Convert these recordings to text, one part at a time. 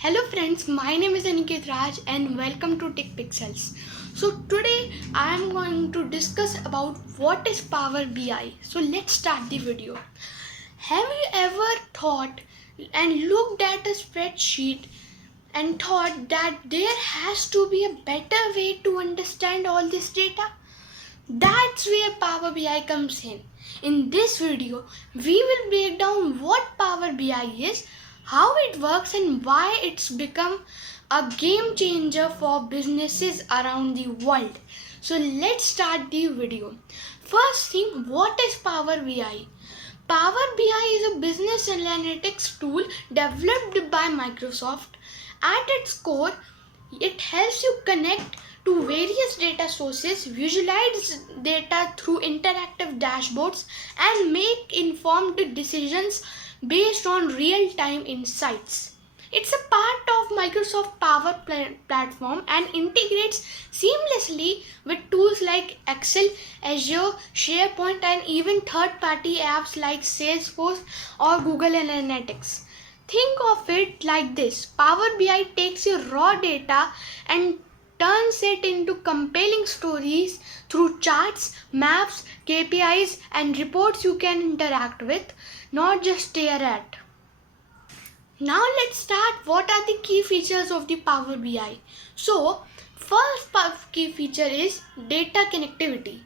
Hello friends, my name is Aniket Raj and welcome to Tech Pixels. So today I am going to discuss about what is Power BI. So let's start the video. Have you ever thought and looked at a spreadsheet and thought that there has to be a better way to understand all this data? That's where Power BI comes in. In this video, we will break down what Power BI is, how it works, and why it's become a game changer for businesses around the world. So let's start the video. First thing, what is Power BI? Power BI is a business analytics tool developed by Microsoft. At its core, it helps you connect to various data sources, visualize data through interactive dashboards, and make informed decisions based on real-time insights. It's a part of Microsoft Power Platform and integrates seamlessly with tools like Excel, Azure, SharePoint, and even third-party apps like Salesforce or Google Analytics. Think of it like this: Power BI takes your raw data and turns it into compelling stories through charts, maps, KPIs, and reports you can interact with, not just stare at. Now let's start. What are the key features of the Power BI? So, first key feature is data connectivity.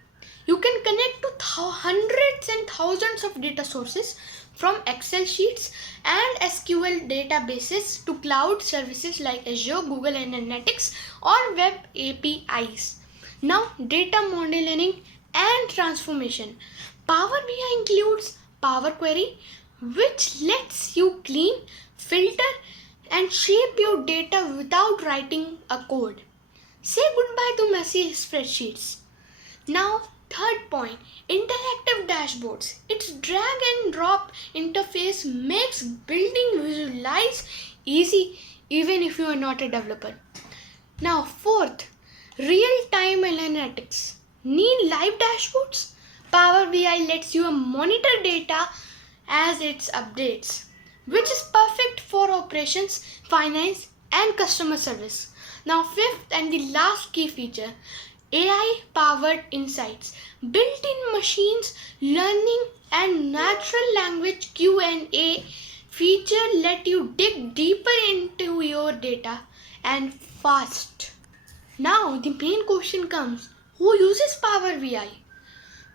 You can connect to hundreds and thousands of data sources from Excel sheets and SQL databases to cloud services like Azure, Google Analytics, or web APIs. Now, data modeling and transformation. Power BI includes Power Query, which lets you clean, filter, and shape your data without writing a code. Say goodbye to messy spreadsheets. Now, third point, interactive dashboards. Its drag and drop interface makes building visualize easy even if you are not a developer. Now, fourth, real-time analytics. Need live dashboards? Power BI lets you monitor data as it updates, which is perfect for operations, finance, and customer service. Now, fifth and the last key feature, AI-powered insights. Built-in machines learning and natural language Q&A feature let you dig deeper into your data and fast. Now, the main question comes, who uses Power BI?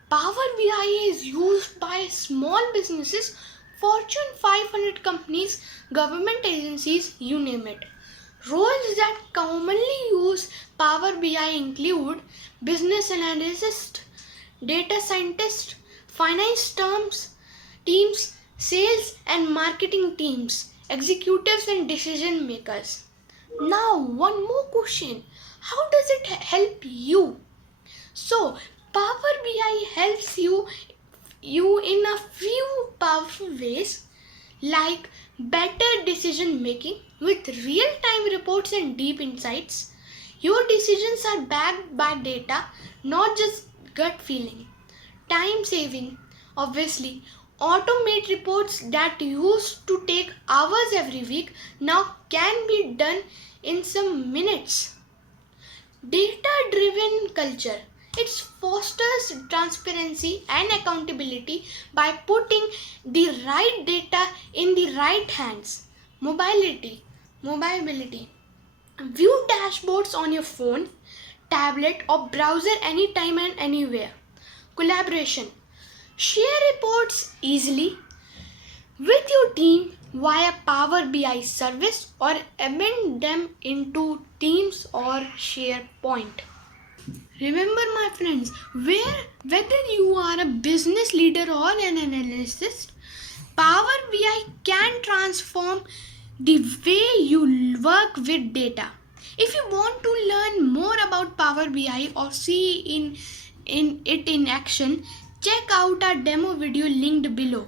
Power BI is used by small businesses, Fortune 500 companies, government agencies, you name it. Roles that commonly use Power BI include business analyst, data scientist, finance teams, sales and marketing teams, executives and decision makers. Now, one more question. How does it help you? So, Power BI helps you in a few powerful ways, like better decision making with real-time reports and deep insights. Your decisions are backed by data, not just gut feeling. Time saving, obviously. Automate reports that used to take hours every week now can be done in some minutes. Data-driven culture. It fosters transparency and accountability by putting the right data in the right hands. Mobility. View dashboards on your phone, tablet, or browser anytime and anywhere. Collaboration. Share reports easily with your team via Power BI service or embed them into Teams or SharePoint. Remember, my friends, whether you are a business leader or an analyst, Power BI can transform the way you work with data. If you want to learn more about Power BI or see it in action, check out our demo video linked below.